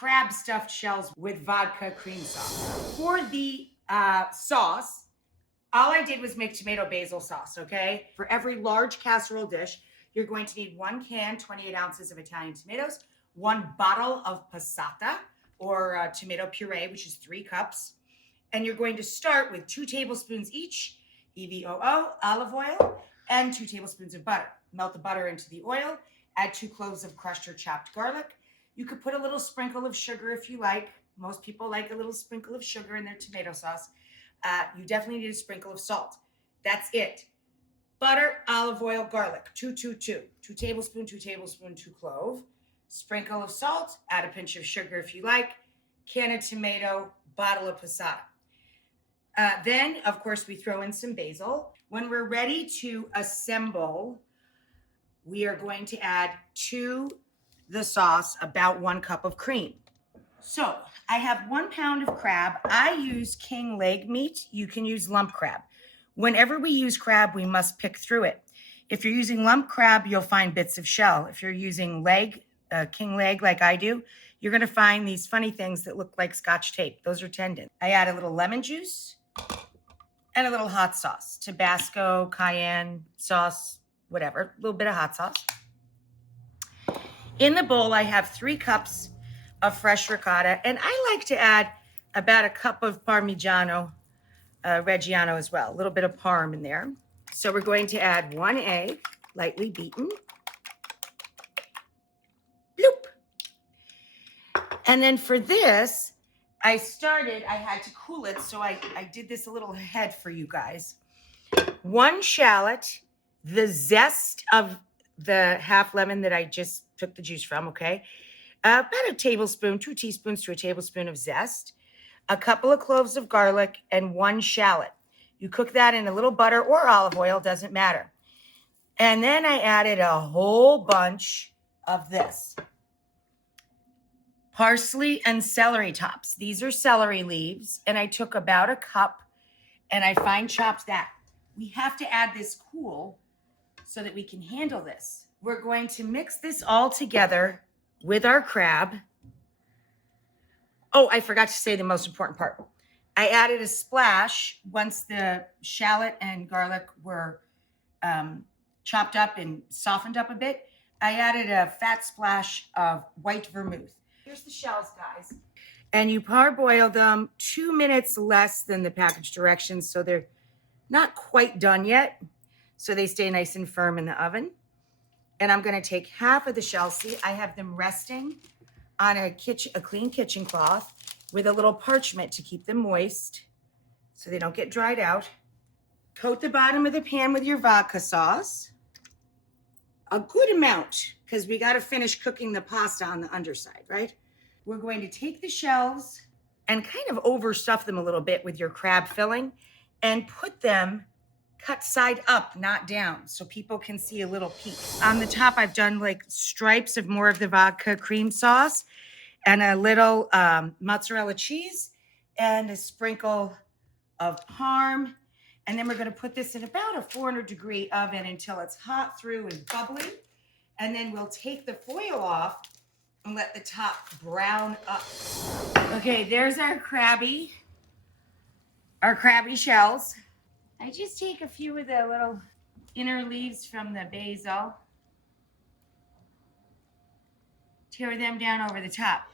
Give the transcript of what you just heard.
crab stuffed shells with vodka cream sauce. For the sauce, all I did was make tomato basil sauce, okay? For every large casserole dish, you're going to need 1 can, 28 ounces of Italian tomatoes, 1 bottle of passata or tomato puree, which is 3 cups. And you're going to start with 2 tablespoons each, EVOO, olive oil, and 2 tablespoons of butter. Melt the butter into the oil, add 2 cloves of crushed or chopped garlic. You could put a little sprinkle of sugar if you like. Most people like a little sprinkle of sugar in their tomato sauce. You definitely need a sprinkle of salt. That's it. Butter, olive oil, garlic, 2 tablespoon, 2 tablespoon, 2 clove. Sprinkle of salt, add a pinch of sugar if you like, can of tomato, bottle of passata. Then, of course, we throw in some basil. When we're ready to assemble, we are going to add to the sauce about 1 cup of cream. So I have 1 pound of crab. I use king leg meat. You can use lump crab. Whenever we use crab, we must pick through it. If you're using lump crab, you'll find bits of shell. If you're using leg, king leg like I do, you're going to find these funny things that look like Scotch tape. Those are tendons. I add a little lemon juice and a little hot sauce, Tabasco, cayenne sauce, whatever, a little bit of hot sauce. In the bowl, I have 3 cups of fresh ricotta, and I like to add about a cup of Parmigiano Reggiano as well, a little bit of parm in there. So we're going to add 1 egg, lightly beaten. Bloop. And then for this, I had to cool it, so I did this a little ahead for you guys. 1 shallot, the zest of the half lemon that I just took the juice from, okay? About a tablespoon, 2 teaspoons to a tablespoon of zest, a couple of cloves of garlic, and 1 shallot. You cook that in a little butter or olive oil, doesn't matter. And then I added a whole bunch of this. Parsley and celery tops. These are celery leaves, and I took about a cup, and I fine chopped that. We have to add this cool so that we can handle this. We're going to mix this all together with our crab. Oh, I forgot to say the most important part. I added a splash once the shallot and garlic were chopped up and softened up a bit. I added a fat splash of white vermouth. Here's the shells, guys. And you parboil them 2 minutes less than the package directions, so they're not quite done yet, so they stay nice and firm in the oven. And I'm going to take half of the shells. See, I have them resting on a clean kitchen cloth with a little parchment to keep them moist so they don't get dried out. Coat the bottom of the pan with your vodka sauce. A good amount, because we got to finish cooking the pasta on the underside, right? We're going to take the shells and kind of overstuff them a little bit with your crab filling and put them cut side up, not down, so people can see a little piece. On the top, I've done like stripes of more of the vodka cream sauce and a little mozzarella cheese and a sprinkle of parm. And then we're going to put this in about a 400-degree oven until it's hot through and bubbly. And then we'll take the foil off and let the top brown up. Okay, there's our crabby shells. I just take a few of the little inner leaves from the basil, tear them down over the top.